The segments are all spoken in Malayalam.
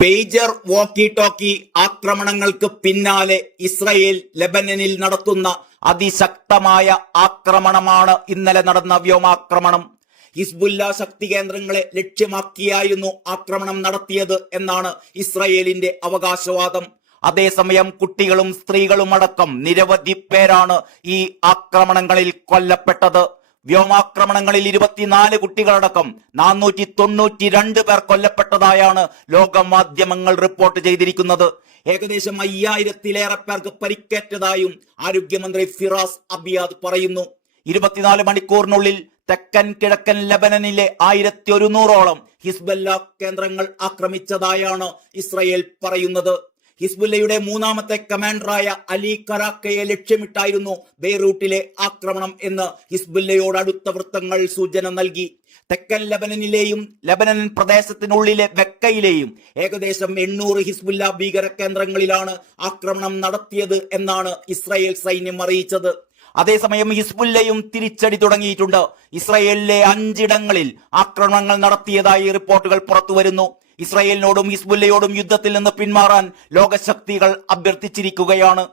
പേജർ വോക്കി ടോക്കി ആക്രമണങ്ങൾക്ക് പിന്നാലെ ഇസ്രയേൽ ലെബനനിൽ നടത്തുന്ന അതിശക്തമായ ആക്രമണമാണ് ഇന്നലെ നടന്ന വ്യോമാക്രമണം. ഹിസ്ബുല്ല ശക്തി കേന്ദ്രങ്ങളെ ലക്ഷ്യമാക്കിയായിരുന്നു ആക്രമണം നടത്തിയത് എന്നാണ് ഇസ്രയേലിന്റെ അവകാശവാദം. അതേസമയം കുട്ടികളും സ്ത്രീകളും അടക്കം നിരവധി പേരാണ് ഈ ആക്രമണങ്ങളിൽ കൊല്ലപ്പെട്ടത്. വ്യോമാക്രമണങ്ങളിൽ ഇരുപത്തിനാല് കുട്ടികളടക്കം നാനൂറ്റി തൊണ്ണൂറ്റി രണ്ട് പേർ കൊല്ലപ്പെട്ടതായാണ് ലോക മാധ്യമങ്ങൾ റിപ്പോർട്ട് ചെയ്തിരിക്കുന്നത്. ഏകദേശം അയ്യായിരത്തിലേറെ പേർക്ക് പരിക്കേറ്റതായും ആരോഗ്യമന്ത്രി ഫിറാസ് അബിയാദ് പറയുന്നു. ഇരുപത്തിനാല് മണിക്കൂറിനുള്ളിൽ തെക്കൻ കിഴക്കൻ ലബനനിലെ ആയിരത്തി ഒരുന്നൂറോളം ഹിസ്ബല്ല കേന്ദ്രങ്ങൾ ആക്രമിച്ചതായാണ് ഇസ്രയേൽ പറയുന്നത്. ഹിസ്ബുല്ലയുടെ മൂന്നാമത്തെ കമാൻഡറായ അലി കറാക്കയെ ലക്ഷ്യമിട്ടായിരുന്നു ബെയ്റൂട്ടിലെ ആക്രമണം എന്ന് ഹിസ്ബുല്ലയോട് അടുത്ത വൃത്തങ്ങൾ സൂചന നൽകി. തെക്കൻ ലബനനിലെയും ലബനൻ പ്രദേശത്തിനുള്ളിലെ വെക്കയിലെയും ഏകദേശം എണ്ണൂറ് ഹിസ്ബുല്ല ഭീകര കേന്ദ്രങ്ങളിലാണ് ആക്രമണം നടത്തിയത് എന്നാണ് ഇസ്രായേൽ സൈന്യം അറിയിച്ചത്. അതേസമയം ഹിസ്ബുല്ലയും തിരിച്ചടി തുടങ്ങിയിട്ടുണ്ട്. ഇസ്രായേലിലെ അഞ്ചിടങ്ങളിൽ ആക്രമണങ്ങൾ നടത്തിയതായി റിപ്പോർട്ടുകൾ പുറത്തുവരുന്നു. ഇസ്രായേലിനോടും ഹിസ്ബുല്ലയോടും യുദ്ധത്തിൽ നിന്ന് പിന്മാറാൻ ലോകശക്തികൾ അഭ്യർത്ഥിച്ചിരിക്കുകയാണ്.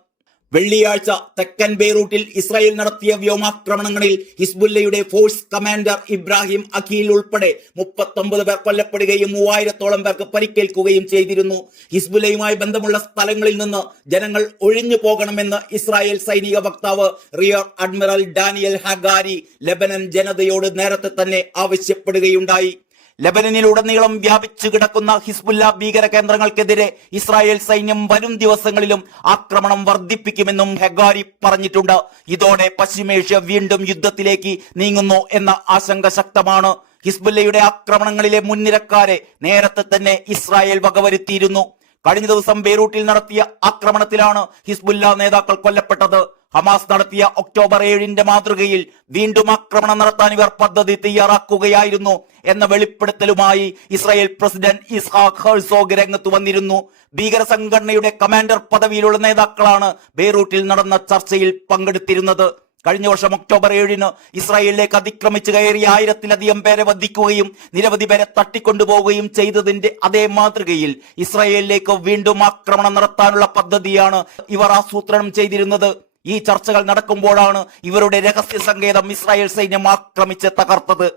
വെള്ളിയാഴ്ച തെക്കൻ ബെയ്റൂട്ടിൽ ഇസ്രായേൽ നടത്തിയ വ്യോമാക്രമണങ്ങളിൽ ഹിസ്ബുല്ലയുടെ ഫോഴ്സ് കമാൻഡർ ഇബ്രാഹിം അഖീൽ ഉൾപ്പെടെ മുപ്പത്തൊമ്പത് പേർ കൊല്ലപ്പെടുകയും മൂവായിരത്തോളം പേർക്ക് പരിക്കേൽക്കുകയും ചെയ്തിരുന്നു. ഹിസ്ബുല്ലയുമായി ബന്ധമുള്ള സ്ഥലങ്ങളിൽ നിന്ന് ജനങ്ങൾ ഒഴിഞ്ഞു പോകണമെന്ന് ഇസ്രായേൽ സൈനിക വക്താവ് rear admiral Daniel Hagari Lebanon ജനതയോട് നേരത്തെ തന്നെ ആവശ്യപ്പെടുകയുണ്ടായി. ലബനനിലുടനീളം വ്യാപിച്ചു കിടക്കുന്ന ഹിസ്ബുല്ല ഭീകര കേന്ദ്രങ്ങൾക്കെതിരെ ഇസ്രായേൽ സൈന്യം വരും ദിവസങ്ങളിലും ആക്രമണം വർദ്ധിപ്പിക്കുമെന്നും ഹെഗാരി പറഞ്ഞിട്ടുണ്ട്. ഇതോടെ പശ്ചിമേഷ്യ വീണ്ടും യുദ്ധത്തിലേക്ക് നീങ്ങുന്നു എന്ന ആശങ്ക ശക്തമാണ്. ഹിസ്ബുല്ലയുടെ ആക്രമണങ്ങളിലെ മുൻനിരക്കാരെ നേരത്തെ തന്നെ ഇസ്രായേൽ വകവരുത്തിയിരുന്നു. കഴിഞ്ഞ ദിവസം ബെയ്റൂട്ടിൽ നടത്തിയ ആക്രമണത്തിലാണ് ഹിസ്ബുല്ല നേതാക്കൾ കൊല്ലപ്പെട്ടത്. ഹമാസ് നടത്തിയ ഒക്ടോബർ ഏഴിന്റെ മാതൃകയിൽ വീണ്ടും ആക്രമണം നടത്താൻ ഇവർ പദ്ധതി തയ്യാറാക്കുകയായിരുന്നു എന്ന വെളിപ്പെടുത്തലുമായി ഇസ്രായേൽ പ്രസിഡന്റ് ഇസ്ഹാഖ് ഹെർസോഗ് രംഗത്ത് വന്നിരുന്നു. ഭീകര സംഘടനയുടെ കമാൻഡർ പദവിയിലുള്ള നേതാക്കളാണ് ബെയ്റൂട്ടിൽ നടന്ന ചർച്ചയിൽ പങ്കെടുത്തിരുന്നത്. കഴിഞ്ഞ വർഷം ഒക്ടോബർ ഏഴിന് ഇസ്രായേലിലേക്ക് അതിക്രമിച്ചു കയറി ആയിരത്തിലധികം പേരെ വധിക്കുകയും നിരവധി പേരെ തട്ടിക്കൊണ്ടുപോവുകയും ചെയ്തതിന്റെ അതേ മാതൃകയിൽ ഇസ്രായേലിലേക്ക് വീണ്ടും ആക്രമണം നടത്താനുള്ള പദ്ധതിയാണ് ഇവർ ആസൂത്രണം ചെയ്തിരുന്നത്. ഈ ചർച്ചകൾ നടക്കുമ്പോഴാണ് ഇവരുടെ രഹസ്യ സങ്കേതം ഇസ്രായേൽ സൈന്യം ആക്രമിച്ച് തകർത്തത്.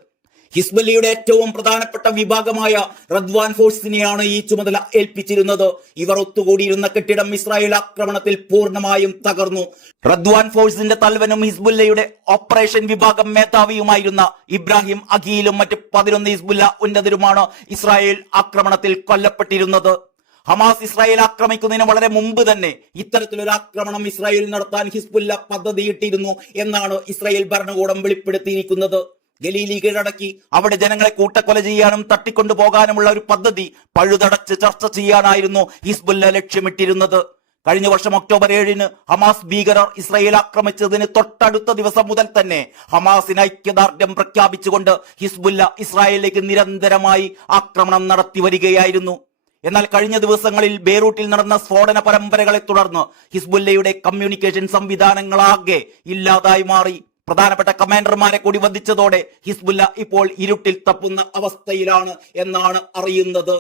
ഹിസ്ബലിയുടെ ഏറ്റവും പ്രധാനപ്പെട്ട വിഭാഗമായ റദ്വാൻ ഫോഴ്സിനെയാണ് ഈ ചുമതല ഏൽപ്പിച്ചിരുന്നത്. ഇവർ ഒത്തുകൂടിയിരുന്ന കെട്ടിടം ഇസ്രായേൽ ആക്രമണത്തിൽ പൂർണമായും തകർന്നു. റദ്വാൻ ഫോഴ്സിന്റെ തലവനും ഹിസ്ബുല്ലയുടെ ഓപ്പറേഷൻ വിഭാഗം മേധാവിയുമായിരുന്ന ഇബ്രാഹിം അഖീലും മറ്റ് പതിനൊന്ന് ഹിസ്ബുല്ല ഉന്നതരുമാണ് ഇസ്രായേൽ ആക്രമണത്തിൽ കൊല്ലപ്പെട്ടിരുന്നത്. ഹമാസ് ഇസ്രായേൽ ആക്രമിക്കുന്നതിന് വളരെ മുമ്പ് തന്നെ ഇത്തരത്തിലൊരു ആക്രമണം ഇസ്രായേൽ നടത്താൻ ഹിസ്ബുല്ല പദ്ധതിയിട്ടിരുന്നു എന്നാണ് ഇസ്രായേൽ ഭരണകൂടം വെളിപ്പെടുത്തിയിരിക്കുന്നത്. ഗലീലി കീഴടക്കി അവിടെ ജനങ്ങളെ കൂട്ടക്കൊല ചെയ്യാനും തട്ടിക്കൊണ്ടു പോകാനുമുള്ള ഒരു പദ്ധതി പഴുതടച്ച് ചർച്ച ചെയ്യാനായിരുന്നു ഹിസ്ബുല്ല ലക്ഷ്യമിട്ടിരുന്നത്. കഴിഞ്ഞ വർഷം ഒക്ടോബർ ഏഴിന് ഹമാസ് ഭീകരർ ഇസ്രയേൽ ആക്രമിച്ചതിന് തൊട്ടടുത്ത ദിവസം മുതൽ തന്നെ ഹമാസിന് ഐക്യദാർഢ്യം പ്രഖ്യാപിച്ചുകൊണ്ട് ഹിസ്ബുല്ല ഇസ്രായേലിലേക്ക് നിരന്തരമായി ആക്രമണം നടത്തി വരികയായിരുന്നു. എന്നാൽ കഴിഞ്ഞ ദിവസങ്ങളിൽ ബെയ്റൂട്ടിൽ നടന്ന സ്ഫോടന പരമ്പരകളെ തുടർന്ന് ഹിസ്ബുല്ലയുടെ കമ്മ്യൂണിക്കേഷൻ സംവിധാനങ്ങളാകെ ഇല്ലാതായി മാറി. പ്രധാനപ്പെട്ട കമാൻഡർമാരെ കൂടി വധിച്ചതോടെ ഹിസ്ബുല്ല ഇപ്പോൾ ഇരുട്ടിൽ തപ്പുന്ന അവസ്ഥയിലാണ് എന്നാണ് അറിയുന്നത്.